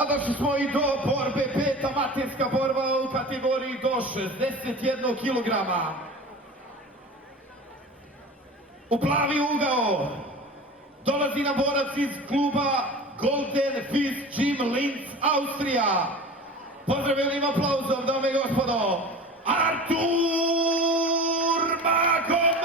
A došli smo i do borbe, peta amaterska borba u kategoriji do 61 kilograma. U plavi ugao dolazi na borac iz kluba Golden Fist Gym Linz, Austrija. Pozdravljam aplauzom, dame i gospodo, Artur Magomedov!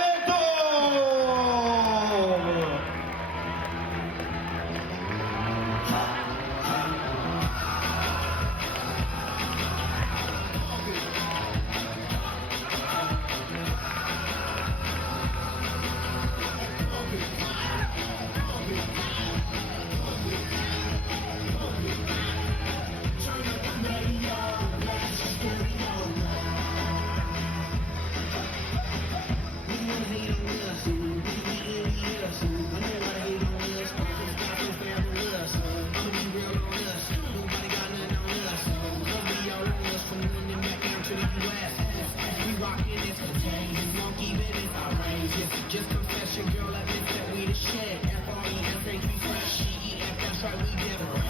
Just confess your girl, I think that we the shit. F-R-E-S-H, we fresh, C-E-F, that's right, we different.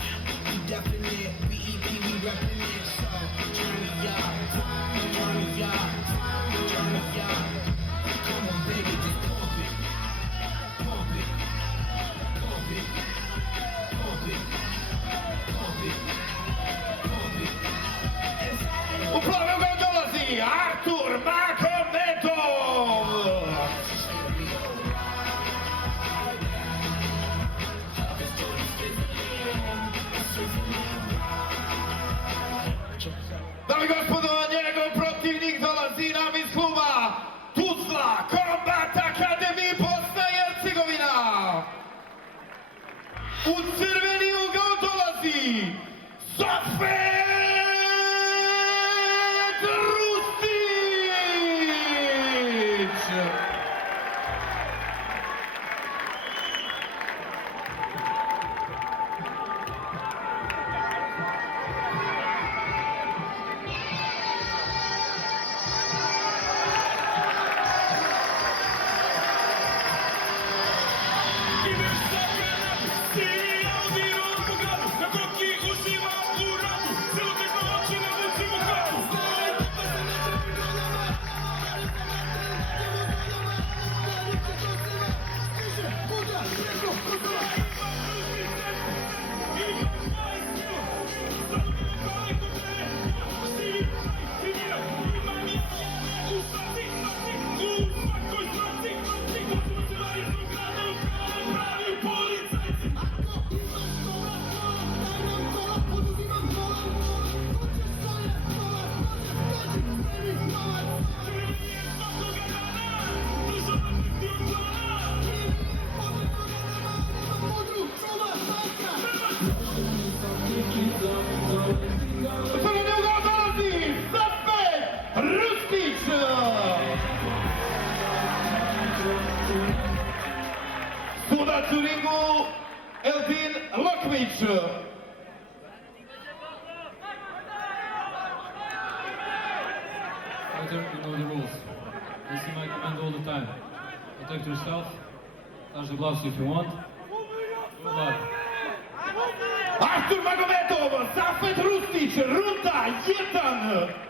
We definite, B-E-P, we reppin' it. So, turn me up, turn me up, turn me up. Come on, baby, just pump it, pump it, pump it, pump it, pump it, pump it. Uprawiał go dolazi Artur Magomedov! Dame i gospodo, njegov protivnik dolazi nam iz kluba Tuzla Combat Academy Bosna i Hercegovina. U crveni ugao dolazi Safet Rustić! Sudac u ringu Eldin Lokvić. Fighter, you know the rules. You see my command all the time. Protect yourself. Touch the gloves if you want. Good luck. Artur Magomedov, Safet Rustić, runda 1.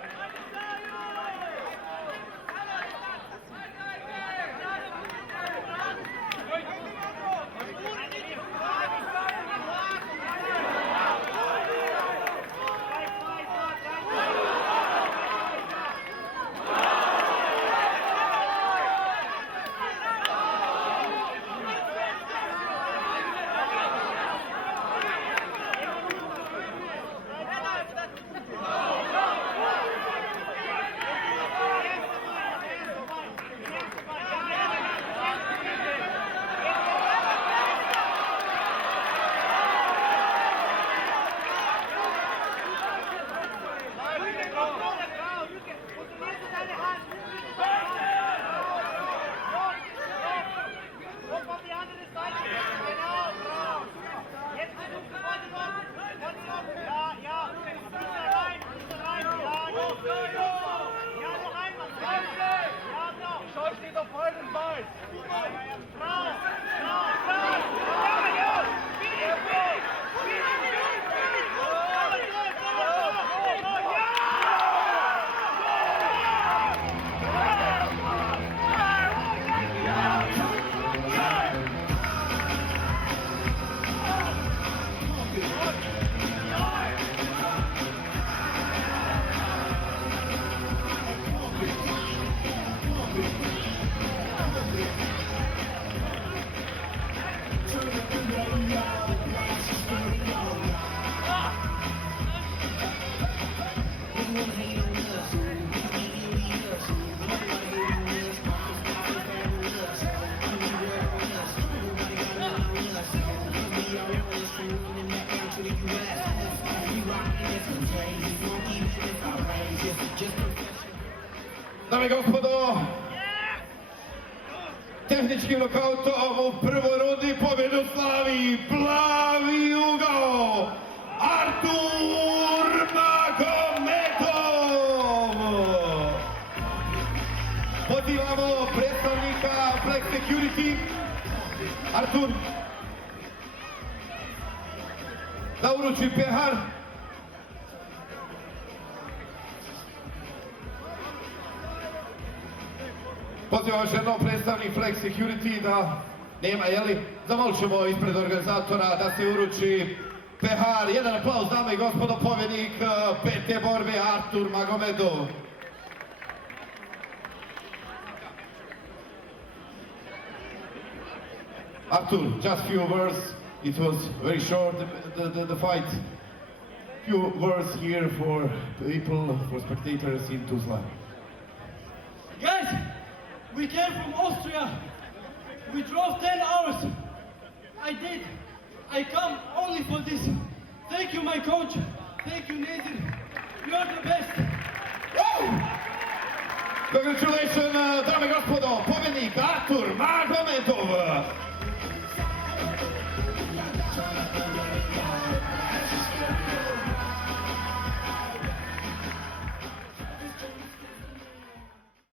Dame i gospodo, tehničkim nokautom u prvoj rundi pobjedu slavi plavi ugao Artur Magomedov. Pozivamo predstavnika Flex Security, Artur, da uruči pehar. Pozivam još jednom predstavnik Flex Security da nema, jeli? Zamolit ćemo ispred organizatora da se uruči pehar. Jedan aplauz, dame i gospodo, pobjednik pete borbe Artur Magomedov. Artur, just few words. It was very short, the fight. Few words here for people, for spectators in Tuzla. Guys, we came from Austria. We drove 10 hours. I come only for this. Thank you, my coach. Thank you, Nathan. You're the best. Congratulations, dame i gospodo, pobjednik Artur Magomedov.